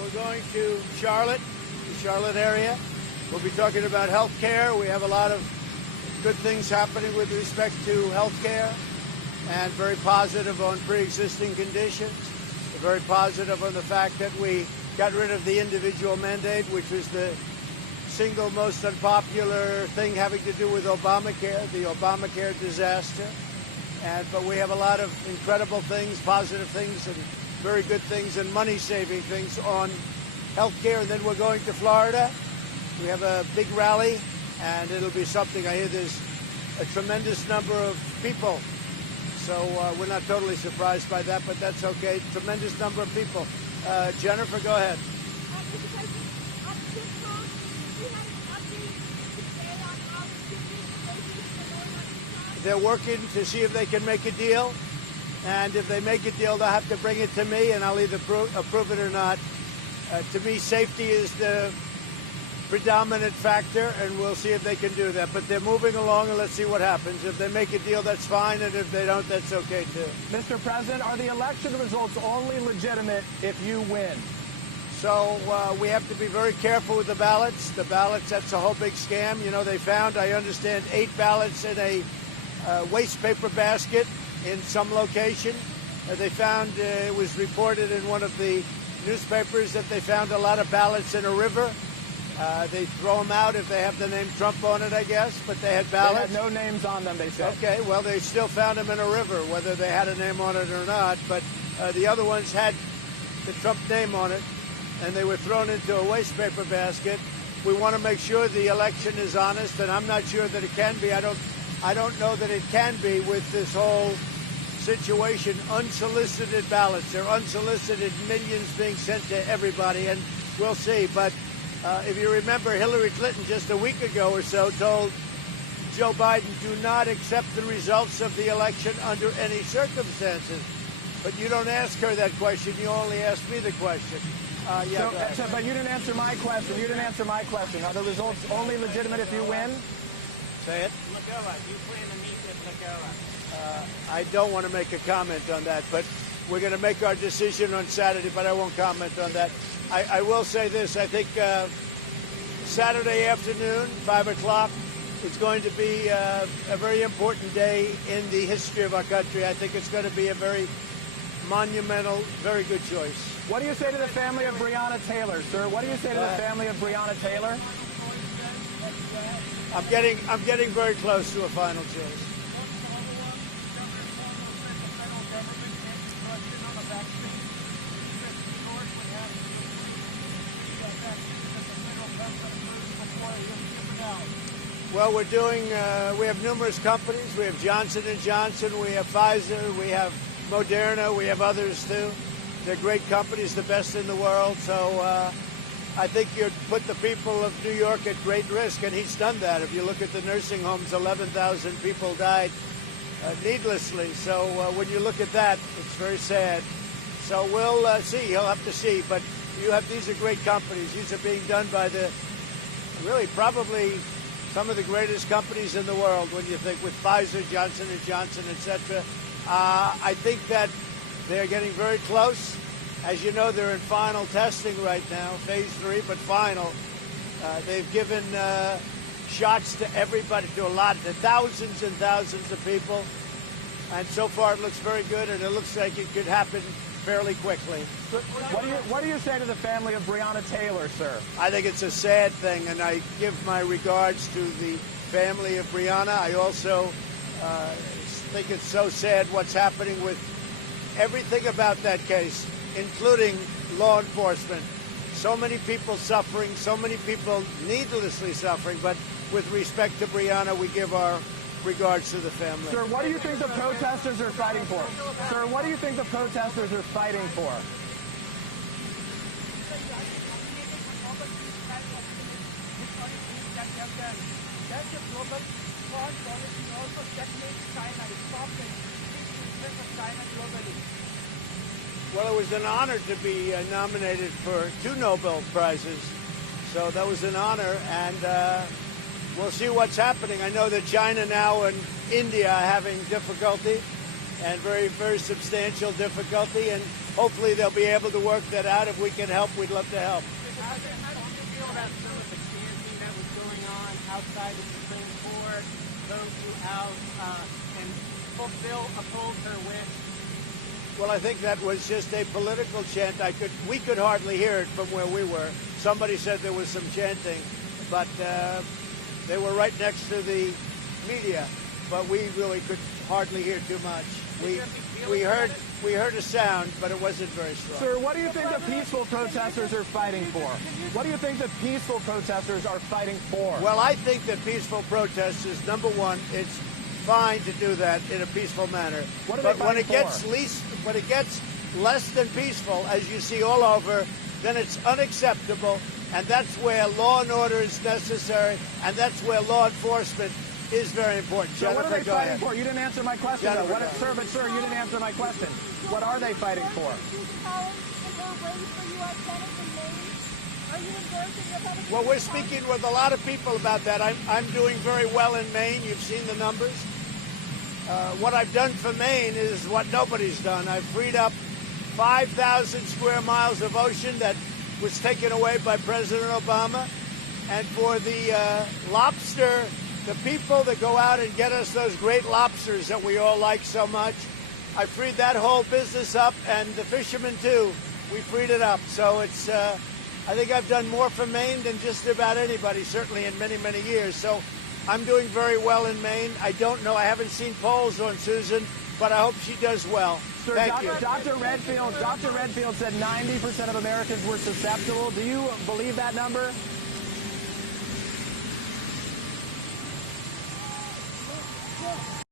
we're going to Charlotte, the Charlotte area. We'll be talking about health care. We have a lot of good things happening with respect to health care, and very positive on pre-existing conditions. We're very positive on the fact that we got rid of the individual mandate, which was the single most unpopular thing having to do with Obamacare, the Obamacare disaster. But we have a lot of incredible things, positive things, and very good things, and money-saving things on health care. And then we're going to Florida. We have a big rally, and it'll be something. I hear there's a tremendous number of people. So we're not totally surprised by that, but that's okay. Tremendous number of people. Jennifer, go ahead. They're working to see if they can make a deal, and if they make a deal, they'll have to bring it to me, and I'll either approve it or not. To me, safety is the predominant factor, and we'll see if they can do that. But they're moving along, and let's see what happens. If they make a deal, that's fine, and if they don't, that's okay, too. Mr. President, are the election results only legitimate if you win? So we have to be very careful with the ballots. The ballots, that's a whole big scam. You know, they found, I understand, 8 ballots in a waste paper basket in some location. They found, it was reported in one of the newspapers that they found a lot of ballots in a river. They throw them out if they have the name Trump on it, I guess, but they had ballots. They had no names on them, they said. Okay, well, they still found them in a river, whether they had a name on it or not, but the other ones had the Trump name on it, and they were thrown into a waste paper basket. We want to make sure the election is honest, and I'm not sure that it can be. I don't know that it can be with this whole situation. Unsolicited ballots. They're unsolicited, millions being sent to everybody, and we'll see. But if you remember, Hillary Clinton just a week ago or so told Joe Biden, do not accept the results of the election under any circumstances. But you don't ask her that question. You only ask me the question. But you didn't answer my question. You didn't answer my question. Are the results only legitimate if you win? Say it. You plan to meet with I don't want to make a comment on that, but we're going to make our decision on Saturday, but I won't comment on that. I will say this. I think Saturday afternoon, 5 o'clock, is going to be a very important day in the history of our country. I think it's going to be a very monumental, very good choice. What do you say to the family of Breonna Taylor, sir? What do you say to the family of Breonna Taylor? I'm getting very close to a final choice. Well, we're doing, we have numerous companies. We have Johnson & Johnson, we have Pfizer, we have Moderna, we have others too. They're great companies, the best in the world. So I think you'd put the people of New York at great risk, and he's done that. If you look at the nursing homes, 11,000 people died needlessly. So when you look at that, it's very sad. So we'll see. He'll have to see. But these are great companies. These are being done by really probably some of the greatest companies in the world when you think with Pfizer, Johnson & Johnson, etc. I think that they're getting very close. As you know, they're in final testing right now, phase 3, but final. They've given shots to everybody, to thousands and thousands of people. And so far it looks very good, and it looks like it could happen fairly quickly. What do you say to the family of Breonna Taylor, sir? I think it's a sad thing, and I give my regards to the family of Breonna. I also think it's so sad what's happening with everything about that case, including law enforcement. So many people suffering, so many people needlessly suffering, but with respect to Breonna, we give our regards to the family. Sir, what do you think the protesters are fighting for? Sir, what do you think the protesters are fighting for? Well, it was an honor to be nominated for 2 Nobel Prizes. So that was an honor, and we'll see what's happening. I know that China now and India are having difficulty, and very, very substantial difficulty. And hopefully they'll be able to work that out. If we can help, we'd love to help. How did you feel about some of the chanting that was going on outside the Supreme Court, vote you out, and oppose her wish? Well, I think that was just a political chant. We could hardly hear it from where we were. Somebody said there was some chanting, but they were right next to the media. But we really could hardly hear too much. We heard a sound, but it wasn't very strong. Sir, what do you think the peaceful protesters are fighting for? What do you think the peaceful protesters are fighting for? Well, I think that peaceful protesters, number one, it's fine to do that in a peaceful manner. But when it gets less than peaceful, as you see all over, then it's unacceptable, and that's where law and order is necessary, and that's where law enforcement is very important. So Jennifer, what are they go fighting ahead. for? You didn't answer my question. Jennifer, Though. Sir, you didn't answer my question. What are they fighting for? Well, we're speaking with a lot of people about that. I'm doing very well in Maine. You've seen the numbers. What I've done for Maine is what nobody's done. I've freed up 5,000 square miles of ocean that was taken away by President Obama. And for the lobster, the people that go out and get us those great lobsters that we all like so much, I freed that whole business up, and the fishermen too. We freed it up. So it's, I think I've done more for Maine than just about anybody, certainly in many, many years. So I'm doing very well in Maine. I don't know. I haven't seen polls on Susan, but I hope she does well. Sir, Thank you. Dr. Redfield said 90% of Americans were susceptible. Do you believe that number?